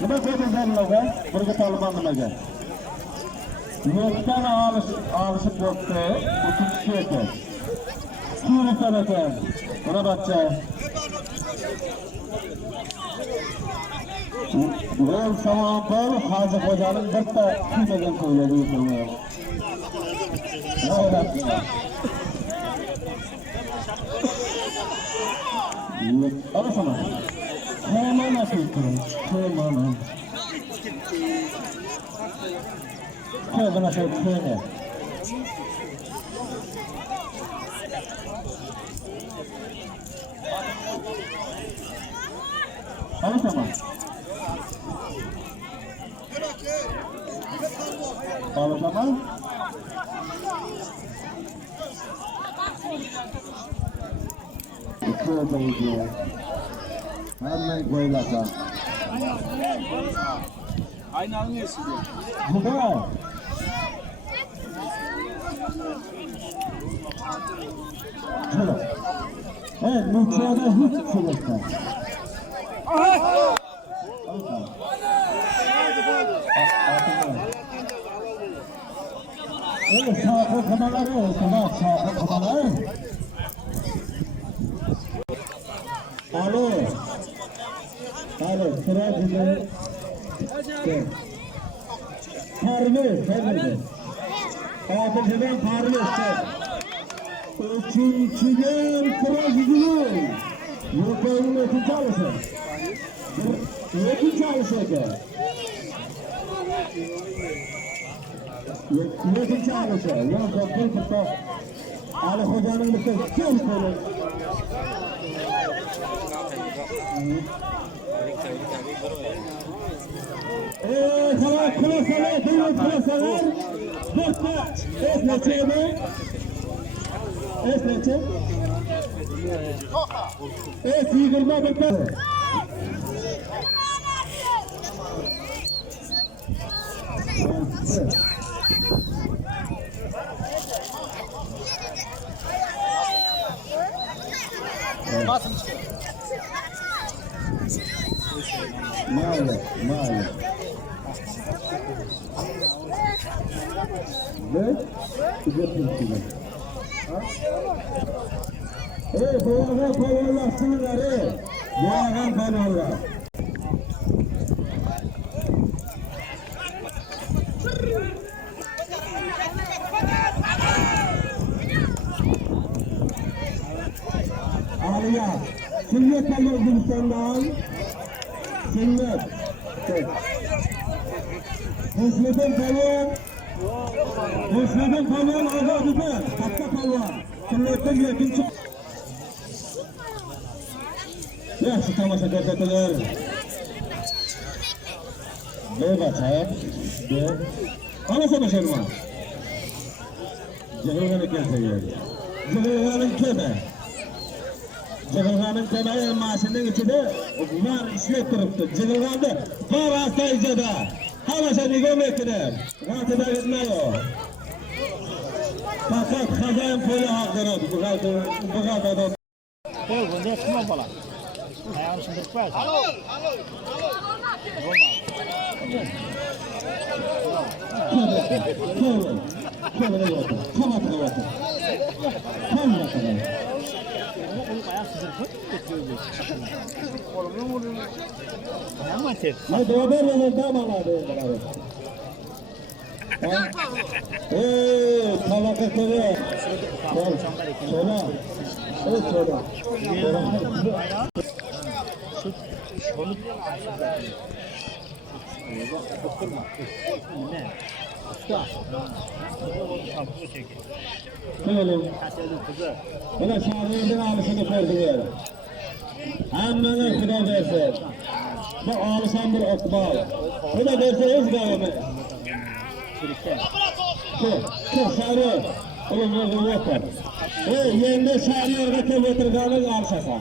Nima ko'rsatganlarga? Birga Taliban nimaga? Yektan alışıp bo'ldi, uchinchi ekan. Suriyadan ekan. Mana bachcha. Gol tamam bol, Hacı Xo'janing bitta kuymagan qo'yadi ekan. Alasana. Hemen nasıl kırın? Hemen. Hemen nasıl kırın? Alasana. Alasana. Ko'rdi. Hamma go'ylasa. Aynalını yesin. Güzel. Evet, mutfağda hiç çılgın. Evet, sağ kanaları, sağ kanaları. Alo. Alo, sıra gibi. Parmağız, parmağız. Altıncıdan parmağız. Üçüncüden sıra gidiyor. Yukarıda yönetim çalışır. Yönetim çalışır. Yönetim çalışır. Yönetim çalışır. Ali Hoca'nın bir şey kim koyuyor? Tamam, klasalar, devlet klasalar. Dörtte, esneçe mi? Esneçe. Es-20 bitti. Maalesef. Ve ücretli. Boğağa koyuyorlar sınırları. Boğağa koyuyorlar. Aliya, sünnet alırdım senden. Sünnet. Hüsnet'in kalın. Hüsnet'in kalın azadıdır. Hatta kalın. Sünnet'in yakınçı. Yaxshi tomosha ko'rsatilur. Bebacha. Qarasana sherma. Jig'ilg'ani kelsa yerga. Jig'ilg'aning kema. Jig'ilg'aning kema mashinaning ichida var ishlab turibdi. Jig'ilg'anda bor astajada. Hammasi nigometini. G'atidagi nima? Faqat xazon puli haqdiradi. Bu g'atada. Qo'y, bunda kim bo'lar? Ayağını sındırıp koyar. Alo. Şunu tutturma. Ne? Usta. Kapıyı çekin. Söyle. Kaçırdı kızı. Bana şahidin alışını koydular. Annene Xudo versin. Bu alışan bir okbal. Bu da verse hiç gayemi. Şahri. Oğlum ne yapar? Yenge Şahri'ye kim oturganı alışasa.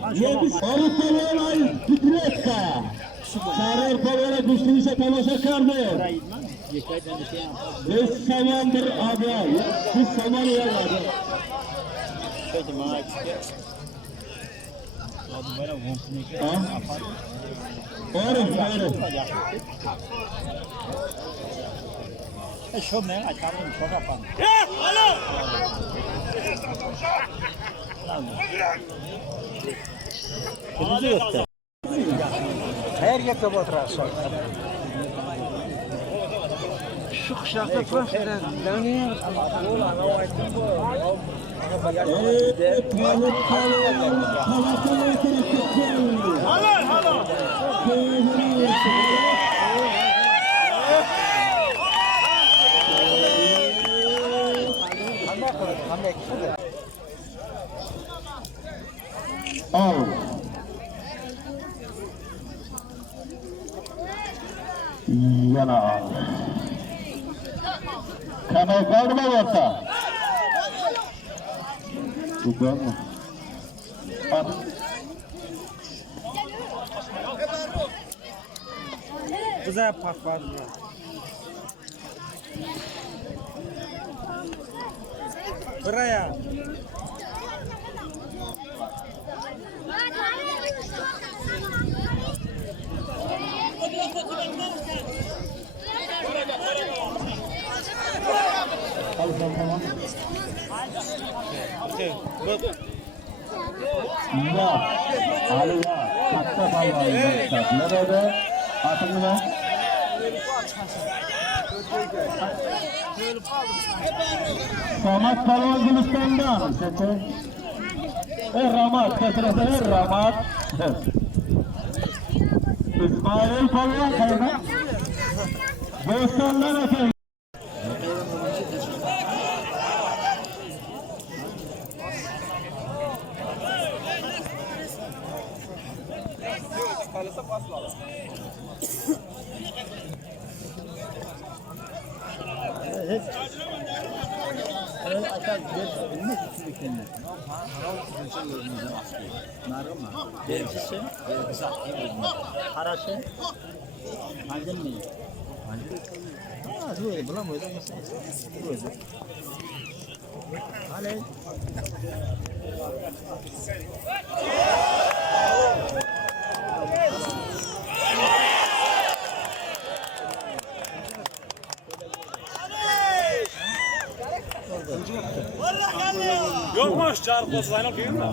Arif Palvonay Fikretka. Şahri Palvonay güçlüyse tamaşa kardı. Biz samandır abi. Biz saman yaradı. Böyle komple. Ha? Doğru. Şu ne? Açalım çok yapalım. Kırmızı yoktu. Her yerde oturasın. Şu kışakta profesörler dönüyor. Al. Yana al. Kanal kaldı mı orta? Tutuyor mu? At. Güzel park var ya. Buraya. Al tamam. Ya. Ali ya. Kaçta kaldı? Ne dedi? Atın mı? Ramat Palvan Gülistan'dan. Ramat. Kesresi Ramat. İsmail Palvan kaydı. Bostan'dan efendim. Birincisi, haraşı, aldın mı? Aldın. Böyle bulamıyordum. Böyle. Hadi. Yokmuş çarpı sayına değil mi?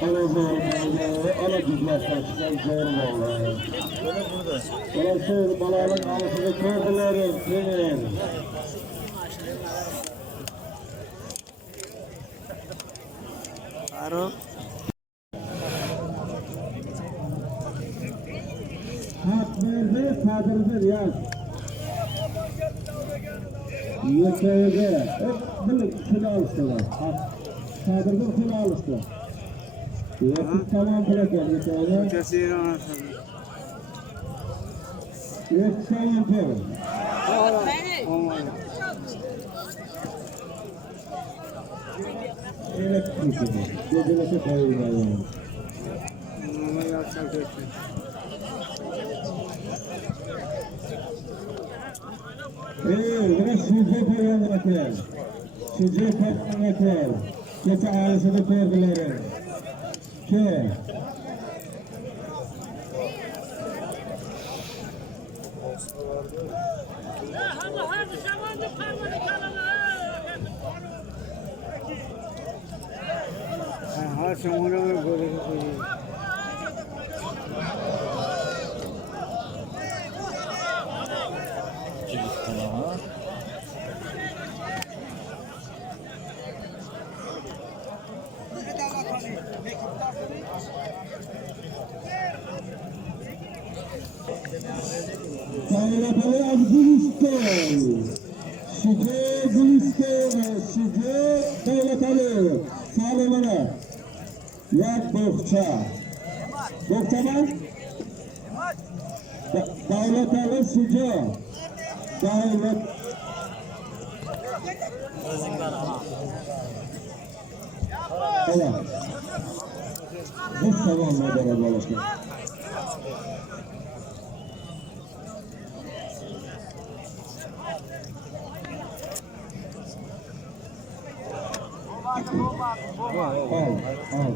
Ala güzel saçlar zor vallahi. Orası balanın altını gördüler senin. Aro. Hak verdi, sadırdır yaz. Yeteğe bunu kilo alıştılar. Sadırdır kilo alıştı. Yakıt tamam bırak yani yeteğe. Kesiyor anasını. Yakıt tamam bırak. Evet, gözüne koyuyor yani. Ama yapacak bir şey. Biraz süzü koyanlar. Süzü koyanlar. Geçe ailesini koydular. Ke. Her şey ona göre koyuyor. Kaynapalı Afganistan. Şüce Gülistan. Şüce Kaynapalı. Sağlamana. Yak Bokça. Bokça mı? Kaynapalı Şüce. Kaynapalı. Evet. Bu tamam madara balıklı. Al, al.